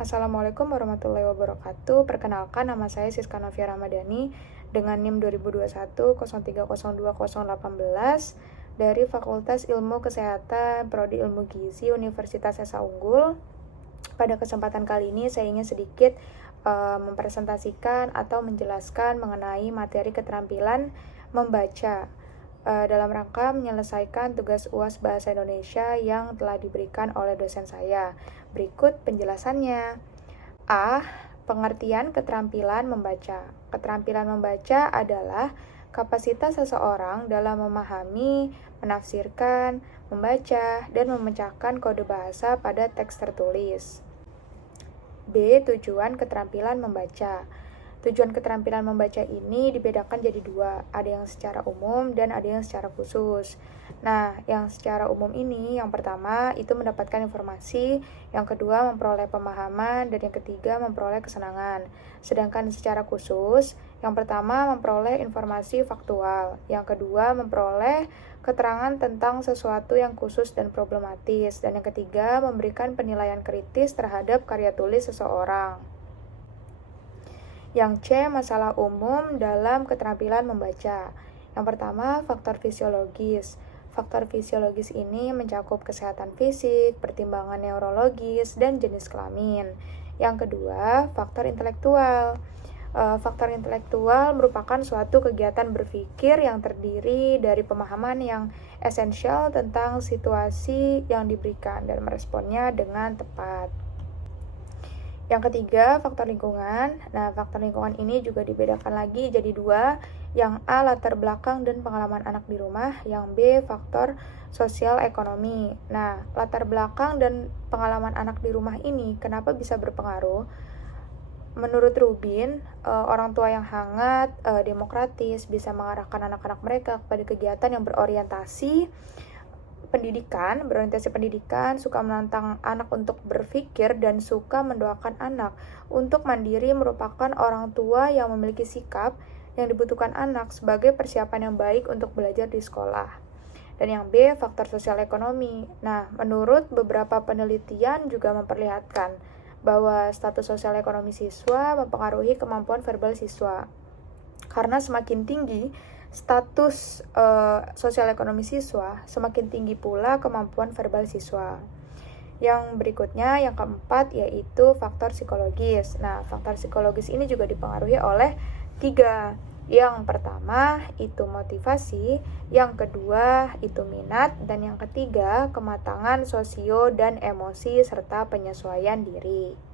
Assalamualaikum warahmatullahi wabarakatuh. Perkenalkan, nama saya Siska Novia Ramadhani dengan NIM 2021 03020818 dari Fakultas Ilmu Kesehatan Prodi Ilmu Gizi Universitas Esa Unggul. Pada kesempatan kali ini saya ingin sedikit mempresentasikan atau menjelaskan mengenai materi keterampilan membaca dalam rangka menyelesaikan tugas UAS Bahasa Indonesia yang telah diberikan oleh dosen saya. Berikut penjelasannya. A. Pengertian keterampilan membaca. Keterampilan membaca adalah kapasitas seseorang dalam memahami, menafsirkan, membaca, dan memecahkan kode bahasa pada teks tertulis. B. Tujuan keterampilan membaca. Tujuan keterampilan membaca ini dibedakan jadi dua, ada yang secara umum dan ada yang secara khusus. Nah, yang secara umum ini, yang pertama itu mendapatkan informasi, yang kedua memperoleh pemahaman, dan yang ketiga memperoleh kesenangan. Sedangkan secara khusus, yang pertama memperoleh informasi faktual, yang kedua memperoleh keterangan tentang sesuatu yang khusus dan problematis, dan yang ketiga memberikan penilaian kritis terhadap karya tulis seseorang. Yang C, masalah umum dalam keterampilan membaca. Yang pertama, faktor fisiologis. Faktor fisiologis ini mencakup kesehatan fisik, pertimbangan neurologis, dan jenis kelamin. Yang kedua, faktor intelektual. Faktor intelektual merupakan suatu kegiatan berpikir yang terdiri dari pemahaman yang esensial tentang situasi yang diberikan dan meresponnya dengan tepat. Yang ketiga, faktor lingkungan. Nah, faktor lingkungan ini juga dibedakan lagi jadi dua. Yang A, latar belakang dan pengalaman anak di rumah. Yang B, faktor sosial ekonomi. Nah, latar belakang dan pengalaman anak di rumah ini kenapa bisa berpengaruh? Menurut Rubin, orang tua yang hangat, demokratis, bisa mengarahkan anak-anak mereka kepada kegiatan yang berorientasi pendidikan, suka menantang anak untuk berpikir, dan suka mendoakan anak untuk mandiri merupakan orang tua yang memiliki sikap yang dibutuhkan anak sebagai persiapan yang baik untuk belajar di sekolah. Dan yang B, faktor sosial ekonomi. Nah, menurut beberapa penelitian juga memperlihatkan bahwa status sosial ekonomi siswa mempengaruhi kemampuan verbal siswa. Karena semakin tinggi status sosial ekonomi siswa, semakin tinggi pula kemampuan verbal siswa. Yang berikutnya, yang keempat, yaitu faktor psikologis. Nah, faktor psikologis ini juga dipengaruhi oleh tiga. Yang pertama, itu motivasi. Yang kedua, itu minat. Dan yang ketiga, kematangan sosio dan emosi serta penyesuaian diri.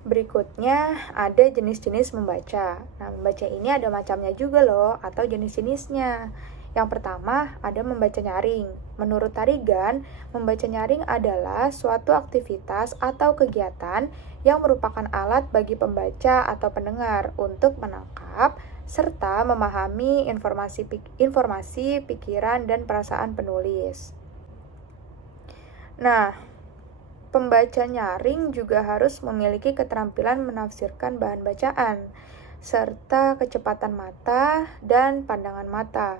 Berikutnya ada jenis-jenis membaca. Nah, membaca ini ada macamnya juga loh, atau jenis-jenisnya. Yang pertama ada membaca nyaring. Menurut Tarigan, membaca nyaring adalah suatu aktivitas atau kegiatan yang merupakan alat bagi pembaca atau pendengar untuk menangkap serta memahami informasi, pikiran, dan perasaan penulis. Nah, pembaca nyaring juga harus memiliki keterampilan menafsirkan bahan bacaan, serta kecepatan mata dan pandangan mata.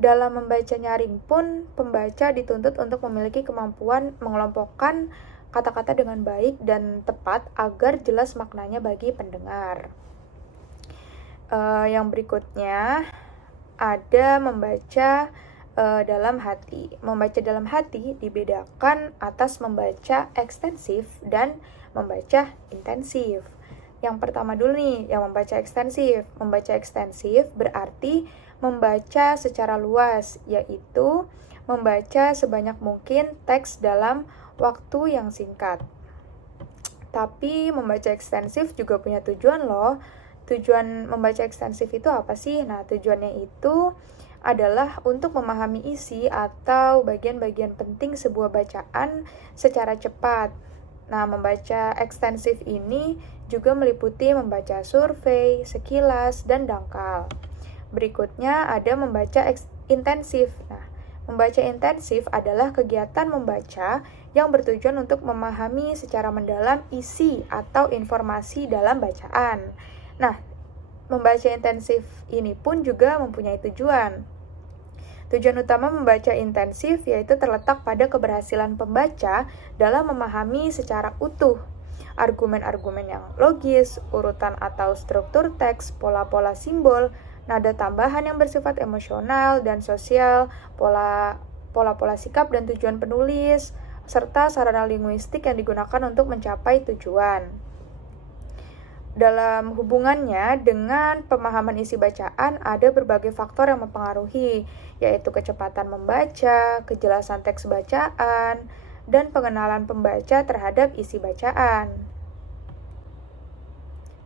Dalam membaca nyaring pun, pembaca dituntut untuk memiliki kemampuan mengelompokkan kata-kata dengan baik dan tepat agar jelas maknanya bagi pendengar. Yang berikutnya, ada membaca dalam hati. Membaca dalam hati dibedakan atas membaca ekstensif dan membaca intensif. Yang pertama dulu nih, yang membaca ekstensif. Membaca ekstensif berarti membaca secara luas, yaitu membaca sebanyak mungkin teks dalam waktu yang singkat. Tapi membaca ekstensif juga punya tujuan loh. Tujuan membaca ekstensif itu apa sih? Nah, tujuannya itu adalah untuk memahami isi atau bagian-bagian penting sebuah bacaan secara cepat. Nah, membaca ekstensif ini juga meliputi membaca survei, sekilas, dan dangkal. Berikutnya ada membaca intensif. Nah, membaca intensif adalah kegiatan membaca yang bertujuan untuk memahami secara mendalam isi atau informasi dalam bacaan. Nah, membaca intensif ini pun juga mempunyai tujuan. Tujuan utama membaca intensif yaitu terletak pada keberhasilan pembaca dalam memahami secara utuh argumen-argumen yang logis, urutan atau struktur teks, pola-pola simbol, nada tambahan yang bersifat emosional dan sosial, pola-pola sikap dan tujuan penulis, serta sarana linguistik yang digunakan untuk mencapai tujuan. Dalam hubungannya dengan pemahaman isi bacaan, ada berbagai faktor yang mempengaruhi, yaitu kecepatan membaca, kejelasan teks bacaan, dan pengenalan pembaca terhadap isi bacaan.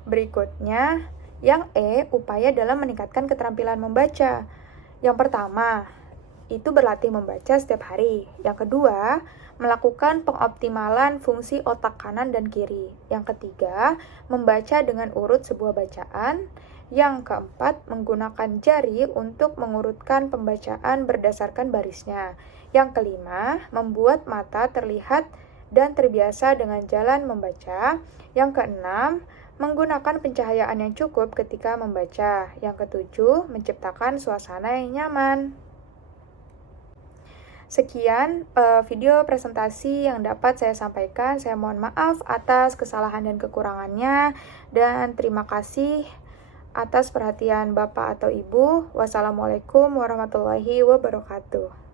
Berikutnya, yang upaya dalam meningkatkan keterampilan membaca. Yang pertama, itu berlatih membaca setiap hari. Yang kedua, melakukan pengoptimalan fungsi otak kanan dan kiri. Yang ketiga, membaca dengan urut sebuah bacaan. Yang keempat, menggunakan jari untuk mengurutkan pembacaan berdasarkan barisnya. Yang kelima, membuat mata terlihat dan terbiasa dengan jalan membaca. Yang keenam, menggunakan pencahayaan yang cukup ketika membaca. Yang ketujuh, menciptakan suasana yang nyaman. Sekian video presentasi yang dapat saya sampaikan. Saya mohon maaf atas kesalahan dan kekurangannya, dan terima kasih atas perhatian Bapak atau Ibu. Wassalamualaikum warahmatullahi wabarakatuh.